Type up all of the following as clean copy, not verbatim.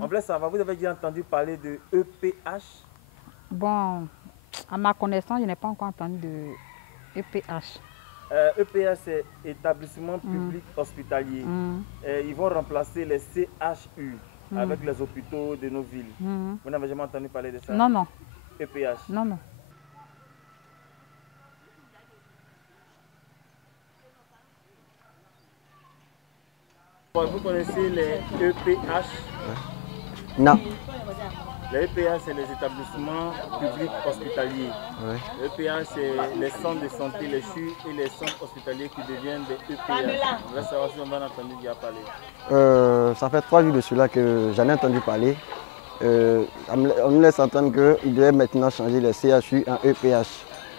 On voulait savoir, vous avez déjà entendu parler de EPH? Bon, à ma connaissance, je n'ai pas encore entendu de EPH. EPH, c'est établissement public hospitalier. Ils vont remplacer les CHU avec les hôpitaux de nos villes. Vous n'avez jamais entendu parler de ça? Non, non. EPH? Non, non. Vous connaissez les EPH? Non. Les EPH, c'est les établissements publics hospitaliers. Oui. Les EPH, c'est les centres de santé, les CHU et les centres hospitaliers qui deviennent des EPH. On va savoir si on en a entendu déjà parler. Ça fait 3 jours de cela que j'en ai entendu parler. On me laisse entendre qu'il devait maintenant changer les CHU en EPH.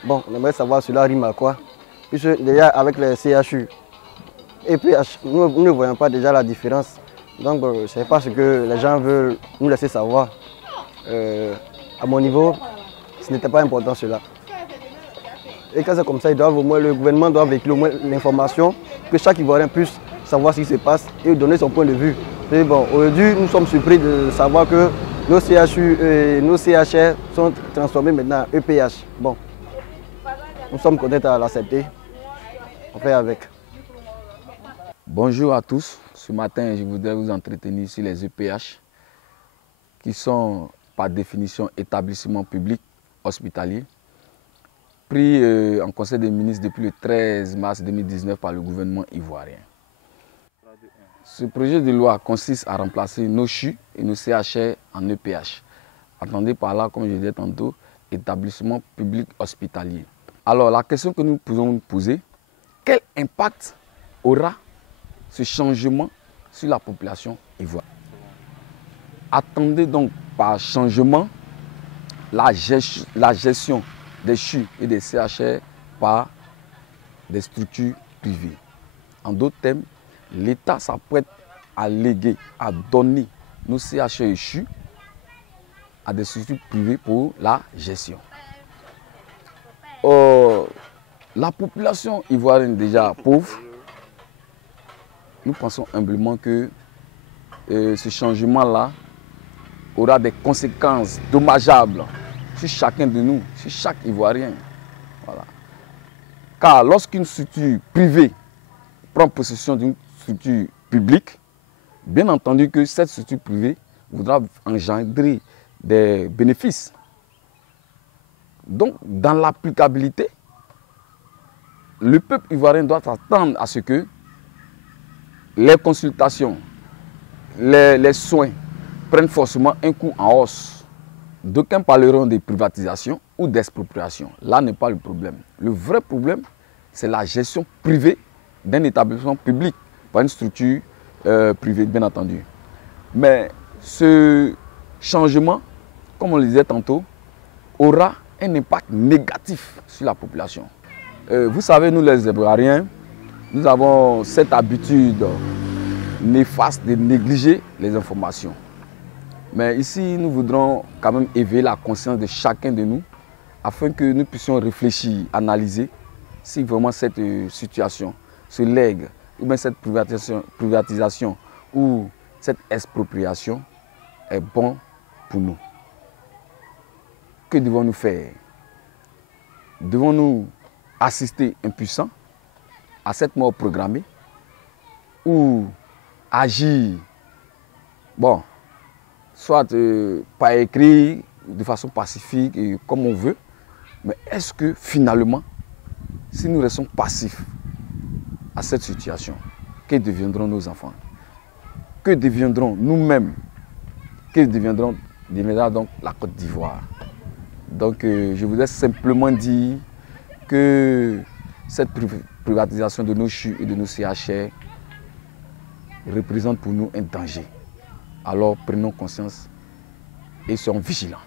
Bon, on aimerait savoir cela rime à quoi. Puisque déjà avec les CHU, EPH, nous ne voyons pas déjà la différence. Donc je ne sais pas ce que les gens veulent nous laisser savoir. À mon niveau, ce n'était pas important cela. Et quand c'est comme ça, le gouvernement doit véhiculer au moins l'information, que chaque Ivoirien puisse savoir ce qui se passe et donner son point de vue. Et bon, aujourd'hui, nous sommes surpris de savoir que nos CHU et nos CHR sont transformés maintenant en EPH. Bon, nous sommes contents à l'accepter. On fait avec. Bonjour à tous. Ce matin, je voudrais vous entretenir sur les EPH, qui sont par définition établissements publics hospitaliers, pris en Conseil des ministres depuis le 13 mars 2019 par le gouvernement ivoirien. Ce projet de loi consiste à remplacer nos CHU et nos CHR en EPH. Attendez par là, comme je disais tantôt, établissements publics hospitaliers. Alors la question que nous pouvons nous poser, quel impact aura ce changement sur la population ivoirienne? Attendez donc par changement la gestion des CHU et des CHR par des structures privées. En d'autres termes, l'État s'apprête à léguer, à donner nos CHR et CHU à des structures privées pour la gestion. La population ivoirienne déjà pauvre, nous pensons humblement que ce changement-là aura des conséquences dommageables sur chacun de nous, sur chaque Ivoirien. Voilà. Car lorsqu'une structure privée prend possession d'une structure publique, bien entendu que cette structure privée voudra engendrer des bénéfices. Donc, dans l'applicabilité, le peuple ivoirien doit attendre à ce que les consultations, les soins prennent forcément un coup en hausse. D'aucuns parleront de privatisation ou d'expropriation. Là n'est pas le problème. Le vrai problème, c'est la gestion privée d'un établissement public par une structure privée, bien entendu. Mais ce changement, comme on le disait tantôt, aura un impact négatif sur la population. Vous savez, nous les Ivoiriens, nous avons cette habitude néfaste de négliger les informations. Mais ici, nous voudrons quand même éveiller la conscience de chacun de nous afin que nous puissions réfléchir, analyser si vraiment cette situation, ce legs, ou bien cette privatisation ou cette expropriation est bon pour nous. Que devons-nous faire? Devons-nous assister impuissants à cette mort programmée ou agir, bon, soit par écrit, de façon pacifique, et comme on veut, mais est-ce que finalement, si nous restons passifs à cette situation, que deviendront nos enfants? Que deviendront nous-mêmes? Que deviendra donc la Côte d'Ivoire? Donc je voudrais simplement dire que cette privatisation de nos CHU et de nos CHR représente pour nous un danger. Alors prenons conscience et soyons vigilants.